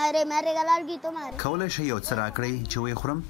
Madre, me ha regalado algo, madre. کولای شي یو څه راکړئ چې ویې خورم؟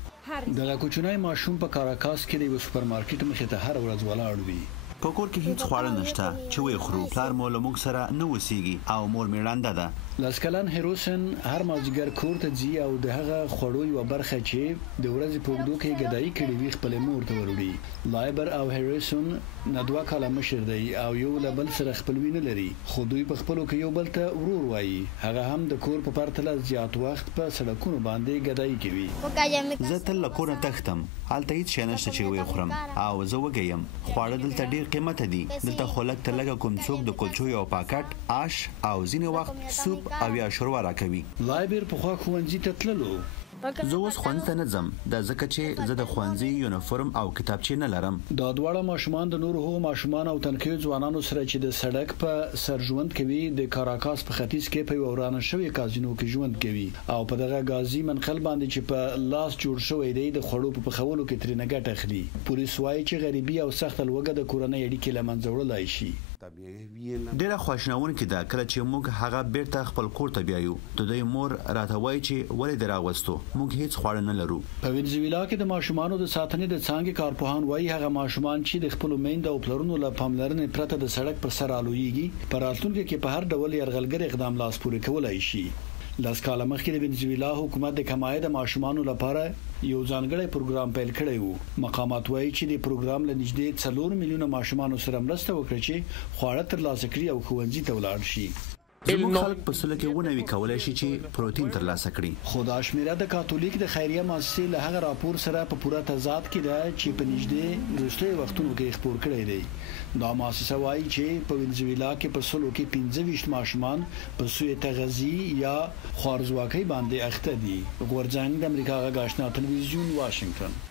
دغه کوچنی ماشوم په کاراکاس کې د یو سوپرمارکیټ مخې ته هر ورځ ولاړ وي. په کور کې هیڅ خواړه نشته چې ویې خورو. پلار مو له موږ سره نه اوسېږي او مور مې ړنده ده. لسکلن هیروسن هر مازدیګر کور ته ځي او د هغه خوړو یوه برخه چې د ورځې په اوږدو کې ګدایي کړي وي خپلې مور ته وروړي. لایبر او هیروسن نه 2 کاله مشر دی او یو له بل سره خپلوي نه لري، خو دوی په خپلو کې یو بل ته ورور وایي. هغه هم د کور په پرتله زیات وخت په سړکونو باندې ګدایي کوي. زه تل له کوره تښتم، هلته هیڅ شی نشته چې ویې خورم او زه وږی یم. خواړه دلته ډېر قیمته دي. دلته خو لږ تر لږه کوم څوک د کلچو یو پاکټ، آش او ځینې وخت سوپ او یا شوروا راکوي. لایبر پخوا ښوونځي ته تللو. زه اوس ښوونځي ته نه ځم، دا ځکه چې زه د ښوونځي یونیفورم او کتابچې نه لرم. دا دواړه ماشومان د نورو هغو ماشومان او تنکیو ځوانانو سره چې د سړک په سر ژوند کوي د کاراکاس په ختیځ کې په یوه ورانه شوې کازینو کې ژوند کوي او په دغه غازي منقل باندې چې په لاس جوړ شوی دی د خوړو په پخولو کې ترېنه ګټه اخلي. پولیس وایي چې غریبي او سخته لوږه د کورنۍ اړیکې له منځه وړلی شي. ډیره خواشینونکې ده کله چې موږ هغه بیرته خپل کور ته بیایو. د دوی مور راته وایي چې ولې دې راوستو، موږ هیڅ خواړه نه لرو. په وینزویلا کې د ماشومانو د ساتنې د څانګې کارپوهان وایي هغه ماشومان چې د خپلو میندو او پلرونو له پاملرنې پرته د سړک پر سر الویږي په راتلونکي کې په هر ډول یرغلګر اقدام لاس پورې کولی شي. لاس کاله مخکې د وینزویلا حکومت د کمایه د ماشومانو لپاره یو ځانګړی پروګرام پیل کړی و. مقامات وایي چې د پروګرام له نږدې 4 میلیونه ماشومانو سره مرسته وکړي چې خواړه ترلاسه کړي او ښوونځي ته ولاړ شي. زموږ خلک په سلو کې ونوي کولی شي چې پروتین ترلاسه کړي. خو دا شمیره د کاتولیک د خیریه مؤسسې له هغه راپور سره په پوره تضاد کې ده چې په نږدې وروستیو وختونو کې خپور کړی دی. دا مؤسسه وایي چې په وینزویلا کې په سلو کې 25 ماشومان په سوء تغذیه یا خوارځواکۍ باندې اخته دي. غورځنګ د امریکا غږ آشنا تلویزیون، واشنگټن.